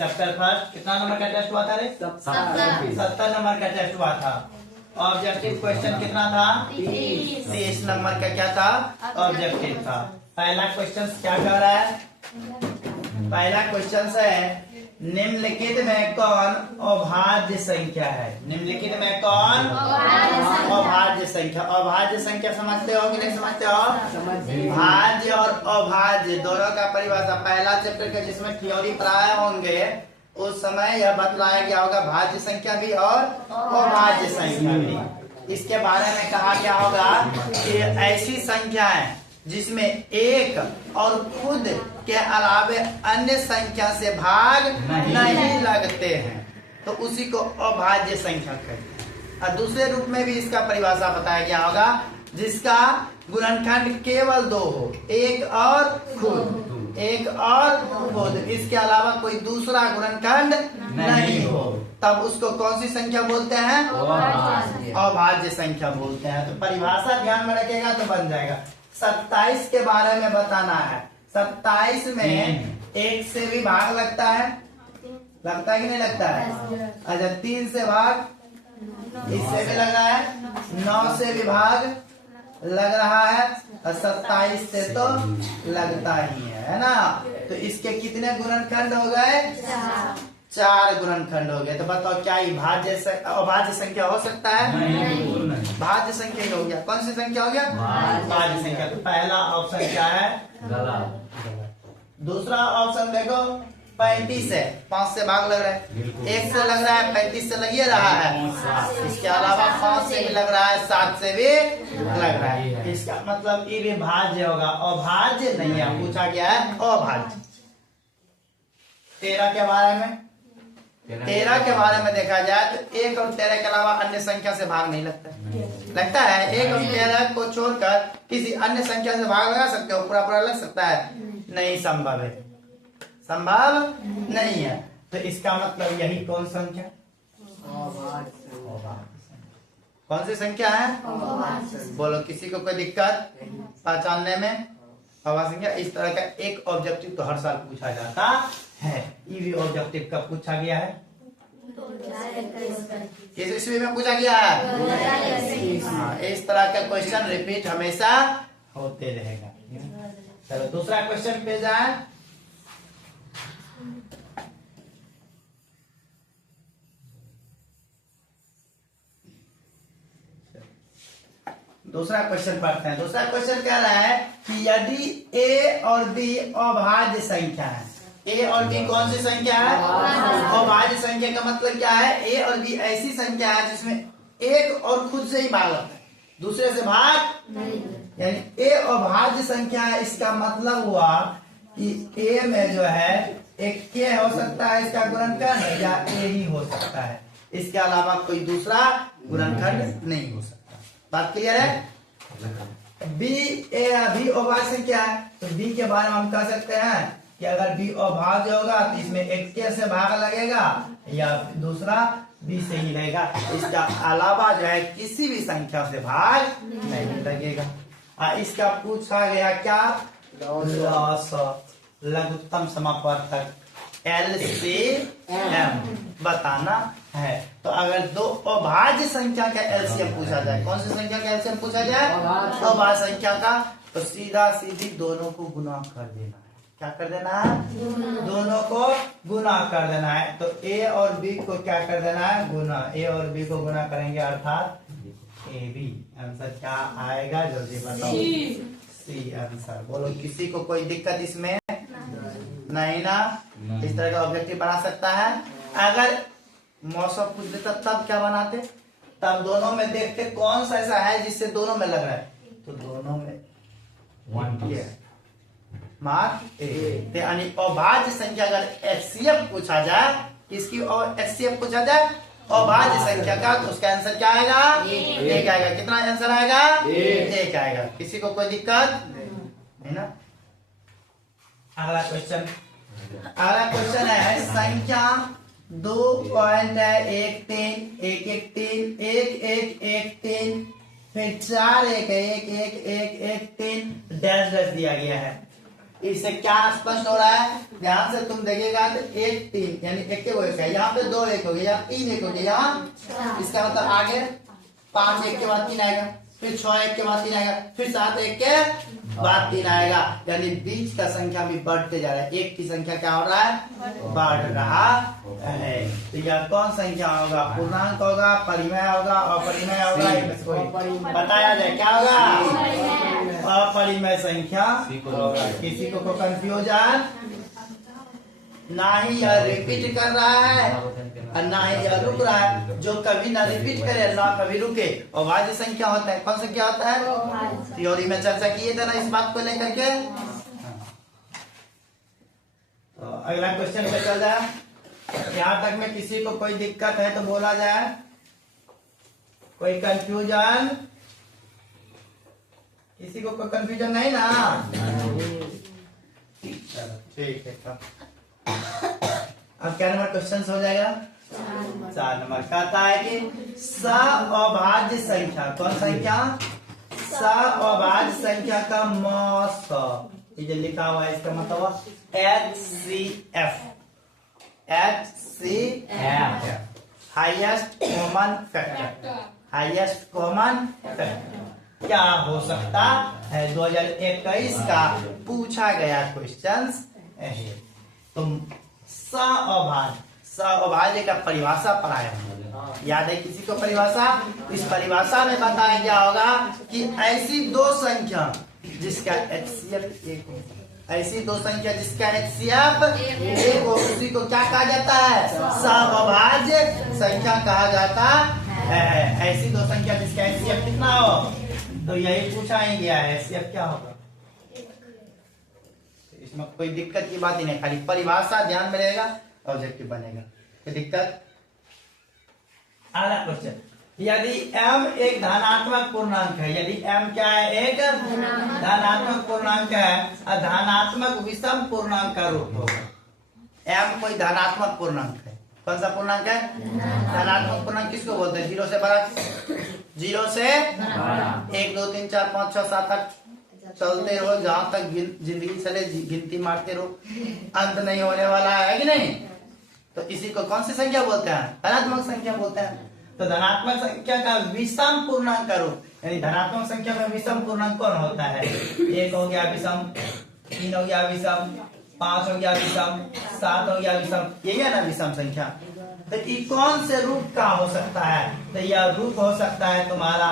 Chapter first कितना number का test हुआ था रे? 70 नंबर का टेस्ट हुआ था। ऑब्जेक्टिव क्वेश्चन कितना था? 30 नंबर का क्या था? ऑब्जेक्टिव था। पहला क्वेश्चन क्या कर रहा है? पहला क्वेश्चन है निम्नलिखित में कौन अभाज्य संख्या है? निम्नलिखित में कौन अभाज्य संख्या? अभाज्य संख्या समझते हो कि नहीं समझते हो? भाज्य और अभाज्य दोनों का परिभाषा पहला चैप्टर का जिसमें थ्योरी पढ़ाए होंगे उस समय यह बतलाया गया होगा भाज्य संख्या भी और अभाज्य संख्या भी। इसके बारे में कहा गया होगा कि ऐसी संख्याएं जिसमें एक और खुद के अलावे अन्य संख्या से भाग नहीं लगते हैं तो उसी को अभाज्य संख्या कहते हैं। और दूसरे रूप में भी इसका परिभाषा बताया गया होगा जिसका गुणनखंड केवल दो हो, एक और खुद, एक और खुद, इसके अलावा कोई दूसरा गुणनखंड नहीं हो, तब उसको कौन सी संख्या बोलते हैं? अभाज्य संख्या बोलते हैं। तो परिभाषा ध्यान में रखेगा तो बन जाएगा। 27 के बारे में बताना है। 27 में एक से भी भाग लगता है कि नहीं लगता है? अच्छा 3 से भाग, इससे भी लग रहा है, 9 से भी भाग लग रहा है और 27 से तो लगता ही है ना। तो इसके कितने गुणनखंड हो गए? 4 गुणनखंड हो गए। तो बताओ क्या ये अभाज्य संख्या हो सकता है? नहीं। भाज्य संख्या ही हो गया। कौन सी संख्या हो गया? भाज्य संख्या। तो पहला ऑप्शन क्या है? दूसरा ऑप्शन देखो 35 है, 5 से भाग लग रहा है, 1 से लग रहा है, 35 से लग रहा है, इसके अलावा 5 से भी लग रहा है, 7 से भी लग रहा है। इसका मतलब ये भी भाज्य होगा, अभाज्य नहीं है। पूछा गया है अभाज्य। 13 के बारे में, 13 के बारे में देखा जाए तो 1 और 13 के अलावा अन्य संख्या से भाग नहीं लगता है। 1 और 13 को छोड़कर किसी अन्य संख्या से भाग लगा सकते हो? पूरा लग सकता है? नहीं, संभव है, संभव नहीं है। तो इसका मतलब यही कौन संख्या? कौन सी संख्या है? बोलो, किसी को कोई दिक्कत पहचानने में? अभाज्य संख्या। इस तरह का एक ऑब्जेक्टिव तो हर साल पूछा जाता है। ये भी ऑब्जेक्टिव कब पूछा गया है? किस ईस्वी में पूछा गया है? हाँ, इस तरह का क्वेश्चन रिपीट हमेशा होते रहेगा। चलो दूसरा क्वेश्चन पे जाए। दूसरा क्वेश्चन पढ़ते हैं। दूसरा क्वेश्चन कह रहा है कि यदि a और b अभाज्य संख्या है। a और b कौन सी संख्या है? अभाज्य संख्या का मतलब क्या है? a और b ऐसी संख्या है जिसमें एक और खुद से ही भाग लगता है, दूसरे से भाग नहीं। यानी a अभाज्य संख्या है। इसका मतलब हुआ कि a में जो है एक k हो सकता है इसका गुणनखंड, या a ही हो सकता है, इसके अलावा कोई दूसरा गुणनखंड नहीं हो सकता। बात क्लियर है? b भी अभाज्य संख्या है तो b के बारे में हम कह सकते हैं कि अगर b अभाज्य होगा तो इसमें एक k से भाग लगेगा या दूसरा b से ही लगेगा, इसका अलावा जो है किसी भी संख्या से भाग नहीं लगेगा। इसका पूछा गया क्या? लघुत्तम समापवर्तक LCM बताना है। तो अगर दो अभाज्य संख्या का एलसीएम पूछा जाए, कौन सी संख्या का एलसीएम पूछा जाए? अभाज्य संख्या का। तो सीधा सीधी दोनों को गुना कर देना है। क्या कर देना है? दोनों को गुना कर देना है। तो a और b को क्या कर देना है? गुना। a और b को गुना करेंगे अर्थात AB। आंसर क्या आएगा जल्दी बताओ? C answer. बोलो, किसी को कोई दिक्कत इसमें? नहीं ना। इस तरह का ऑब्जेक्टिव बना सकता है। अगर मौसम पूछ देता तब क्या बनाते? तब दोनों में देखते कौन सा ऐसा है जिससे दोनों में लग रहा है, तो दोनों में मार्क यानी अभाज्य संख्या अगर एचसीएफ पूछा जाए, किसकी एचसीएफ पूछा जाए? अभाज्य संख्या का, तो उसका आंसर क्या आएगा? एक आएगा। कितना आंसर आएगा? एक आएगा। किसी को कोई दिक्कत है ना? अगला क्वेश्चन है संख्या 2.13111111 फिर 4 1 1 1 1 1 3 डैश डैश दिया गया है। इससे क्या स्पष्ट हो रहा है? ध्यान से तुम देखिएगा तो 1 3 यानी 1 के वो 1 है, यहाँ पे 2 1 हो गए, यहाँ 3 1 हो गए, यहाँ इसका मतलब आगे 5 1 के बाद 3 आएगा, फिर 6 1 के बाद 3 आएगा, फिर 7 1 के बाद 3 आएगा, यानी बीच का संख्या भी बढ़ते जा रहा है। 1 की संख्या क्या हो रहा है? बढ़ रहा है। तो यह कौन संख्या होगा? पूर्णांक होगा, परिमेय होगा, अपरिमेय होगा, इनमें से कोई बताया जाए क्या होगा? अपरिमेय संख्या होगा। किसी को कंफ्यूजन? ना ही यह रिपीट कर रहा है और ना ही यह रुक रहा है। जो कभी ना रिपीट करे ना कभी रुके, अभाज्य संख्या होता है। कौन संख्या होता है? थ्योरी में चर्चा किए थे ना इस बात को लेकर के। तो अगला क्वेश्चन पे चल जाए। यहाँ तक में किसी को कोई दिक्कत है तो बोला जाए। कोई कंफ्यूजन? किसी को कोई कंफ्यूजन नहीं ना? ठीक है। अब क्या नंबर क्वेश्चन हो जाएगा? 4 नंबर। कहता है कि सअभाज्य संख्या, कौन संख्या? सअभाज्य संख्या का मौस, ये जो लिखा हुआ है इसका मतलब HCF, highest common factor, highest common factor क्या हो सकता है? 2021 का पूछा गया क्वेश्चन है। तुम सअभाज्य का परिभाषा पढ़ाया, याद है किसी को परिभाषा? इस परिभाषा में बताया क्या होगा कि ऐसी दो संख्या जिसका HCF 1 हो, ऐसी दो संख्या जिसका HCF 1 हो, उसी को क्या कहा जाता है? सअभाज्य संख्या कहा जाता है। ऐसी दो संख्या जिसका HCF कितना हो, तो यही पूछा ही गया है। HCF क्या होगा? इसमें कोई दिक्कत की बात ही नहीं, खाली परिभाषा ध्यान में रहेगा, ऑब्जेक्टिव बनेगा। कोई दिक्कत? अगला क्वेश्चन, यदि m एक धनात्मक पूर्णांक है, यदि m क्या है? एक धनात्मक पूर्णांक है और धनात्मक विषम पूर्णांक का रूप होगा। m कोई धनात्मक पूर्णांक है। कौन सा पूर्णांक है? धनात्मक पूर्णांक किसको बोलते हैं? 0 से बड़ा, 0 से 1 2 3 4 5 6 7 8 चलते रहो, जहां तक जिंदगी चले गिनती मारते रहो, अंत नहीं होने वाला है कि नहीं? तो इसी को कौन सी संख्या बोलते हैं? धनात्मक संख्या बोलते हैं। तो धनात्मक संख्या का विषम पूर्णांक का रूप, यानी धनात्मक संख्या में विषम पूर्णांक कौन होता है? 1 हो गया विषम, 3 हो गया विषम, 5 हो गया विषम, 7 हो गया विषम, ये है ना विषम संख्या। तो ये कौन से रूप का हो सकता है? तो यह रूप हो सकता है तुम्हारा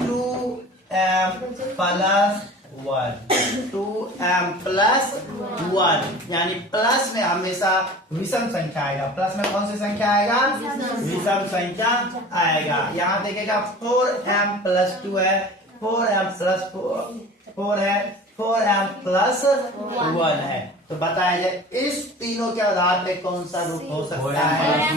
2m प्लस 1, 2m प्लस 1, यानी प्लस में हमेशा विषम संख्या आएगा। प्लस में कौन सी संख्या आएगा? विषम संख्या आएगा। यहाँ देखेगा 4m प्लस 2 है, 4m प्लस 4 है, 4m प्लस 1 है। तो बताया जाए इस तीनों के आधार पे कौन सा रूप हो सकता है?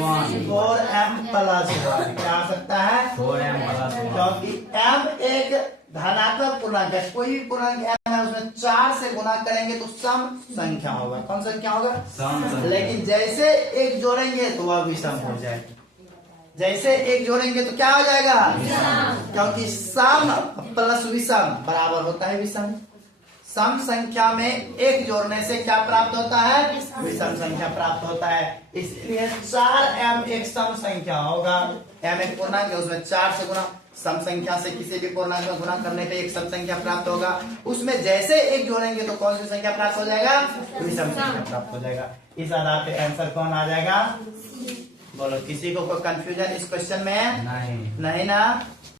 4m प्लस 1 क्या हो सकता है? 4m प्लस 1, क्योंकि m एक धनात्मक पूर्णांक है। कोई भी पूर्णांक m है उसमें 4 से गुना करेंगे तो सम संख्या होगा। कौन संख्या होगा? सम। लेकिन जैसे एक जोड़ेंगे तो वह विषम हो जाएगा। जैसे एक जोड़ेंगे तो क्या हो जाएगा? क्योंकि सम प्लस विषम बराबर होता है विषम। सम संख्या में एक जोड़ने से क्या प्राप्त होता है? विषम संख्या प्राप्त होता है। इसलिए 4m एक सम संख्या होगा। m एक पूर्णांक है, उसमें 4 से गुना, सम संख्या से किसी भी पूर्णांक में गुना करने पे एक सम संख्या प्राप्त होगा। उसमें जैसे एक जोड़ेंगे तो कौन सी संख्या प्राप्त हो जाएगा? विषम संख्या प्राप्त हो जाएगा। इस आधार पे आंसर कौन आ जाएगा? बोलो, किसी को कोई कंफ्यूजन इस क्वेश्चन में? नहीं ना?